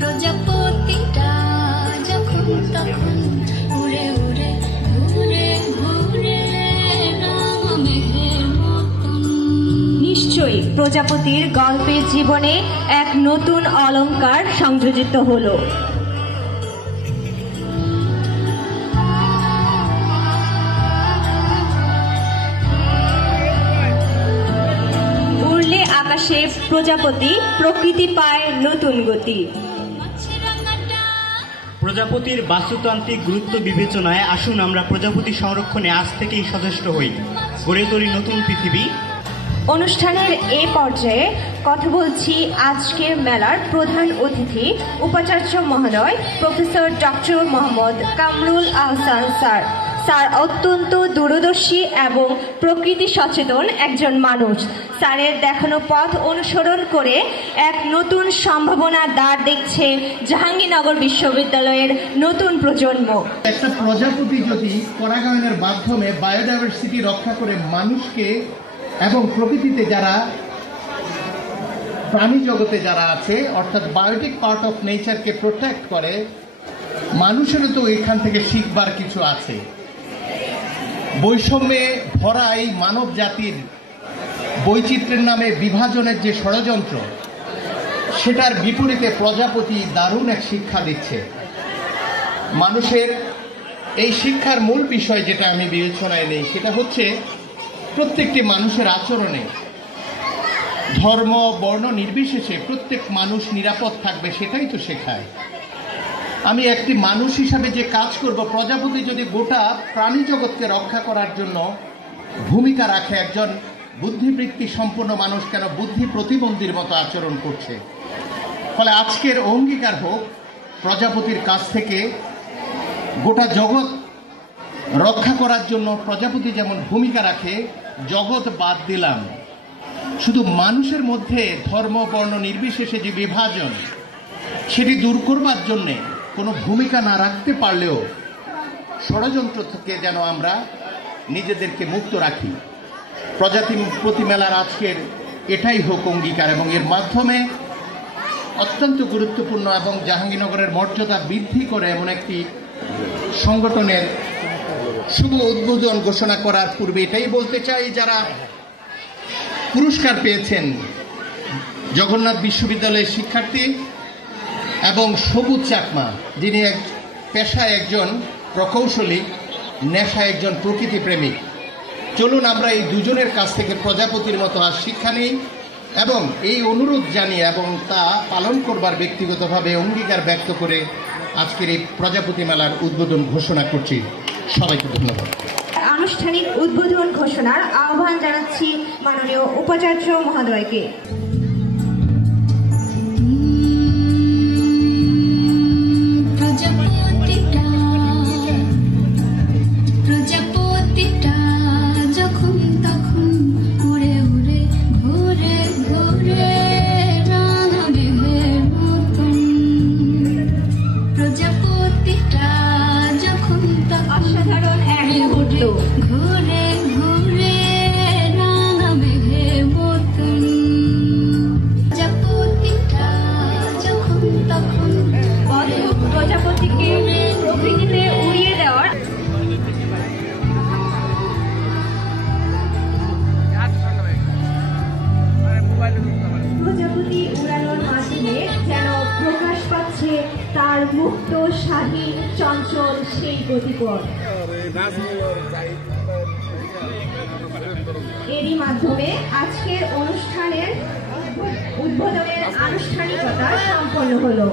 প্রজাপতিটা যখন তখন উড়ে উড়ে ঘুরে ঘুরে মেঘের মতন। নিশ্চয়ই প্রজাপতির গল্পের জীবনে এক নতুন অলংকার সংযোজিত হলো। উড়লে আকাশে প্রজাপতি, প্রকৃতি পায় নতুন গতি। প্রজাপতির বাস্তুতান্ত্রিক গুরুত্ব বিবেচনায় আসুন আমরা প্রজাপতি সংরক্ষণে আজ থেকেই সচেষ্ট হই, গড়ে তুলি নতুন পৃথিবী। অনুষ্ঠানের এ পর্যায়ে কথা বলছি আজকের মেলার প্রধান অতিথি উপাচার্য মহোদয় professor doctor Mohammad Kamrul Ahsan sir. Sir অত্যন্ত দূরদর্শী এবং প্রকৃতি সচেতন একজন মানুষ। স্যারের দেখানো পথ অনুসরণ করে এক নতুন সম্ভাবনার দ্বার দেখছে জাহাঙ্গীরনগর বিশ্ববিদ্যালয়ের নতুন প্রজন্ম। একটা প্রজাপতি যদি পরাগায়নের মাধ্যমে বায়োডাইভার্সিটি রক্ষা করে মানুষকে এবং প্রকৃতিতে যারা প্রাণী জগতে যারা আছে অর্থাৎ বায়োটিক পার্ট অফ নেচারকে প্রোটেক্ট করে, মানুষেরও তো এখান থেকে শিখবার কিছু আছে। বৈষম্যে ভরা এই মানব জাতির বৈচিত্র্যের নামে বিভাজনের যে ষড়যন্ত্র, সেটার বিপরীতে প্রজাপতি দারুণ এক শিক্ষা দিচ্ছে। মানুষের এই শিক্ষার মূল বিষয় যেটা আমি বিবেচনায় নেই সেটা হচ্ছে প্রত্যেকটি মানুষের আচরণে ধর্ম বর্ণ নির্বিশেষে প্রত্যেক মানুষ নিরাপদ থাকবে, সেটাই তো শেখায়। আমি একটি মানুষ হিসাবে যে কাজ করব, প্রজাপতি যদি গোটা প্রাণী জগৎকে রক্ষা করার জন্য ভূমিকা রাখে, একজন বুদ্ধিবৃত্তি সম্পন্ন মানুষ কেন বুদ্ধি প্রতিবন্ধীর মতো আচরণ করছে? ফলে আজকের অঙ্গীকার হোক প্রজাপতির কাছ থেকে গোটা জগৎ রক্ষা করার জন্য প্রজাপতি যেমন ভূমিকা রাখে, জগৎ বাদ দিলাম, শুধু মানুষের মধ্যে ধর্ম বর্ণ নির্বিশেষে যে বিভাজন সেটি দূর করবার জন্যে কোনো ভূমিকা না রাখতে পারলেও ষড়যন্ত্র থেকে যেন আমরা নিজেদেরকে মুক্ত রাখি। প্রজাপতি মেলার আজকের এটাই হোক অঙ্গীকার, এবং এর মাধ্যমে অত্যন্ত গুরুত্বপূর্ণ এবং জাহাঙ্গীরনগরের মর্যাদা বৃদ্ধি করে এমন একটি সংগঠনের শুভ উদ্বোধন ঘোষণা করার পূর্বে এটাই বলতে চাই, যারা পুরস্কার পেয়েছেন, জগন্নাথ বিশ্ববিদ্যালয়ের শিক্ষার্থী এবং সবুজ চাকমা, যিনি পেশায় একজন প্রকৌশলী, নেশায় একজন প্রকৃতি প্রেমিক। চলুন আমরা এই দুজনের কাছ থেকে প্রজাপতির মতো আর শিক্ষা নিই এবং এই অনুরোধ জানিয়ে এবং তা পালন করবার ব্যক্তিগতভাবে অঙ্গীকার ব্যক্ত করে আজকের এই প্রজাপতি মেলার উদ্বোধন ঘোষণা করছি। সবাইকে ধন্যবাদ। আনুষ্ঠানিক উদ্বোধন ঘোষণার আহ্বান জানাচ্ছি মাননীয় উপাচার্য মহোদয়কে। তার মুক্ত স্বাধীন চঞ্চল সেই গতিপথ, এরই মাধ্যমে আজকের অনুষ্ঠানের উদ্বোধনের আনুষ্ঠানিকতা সম্পন্ন হলো।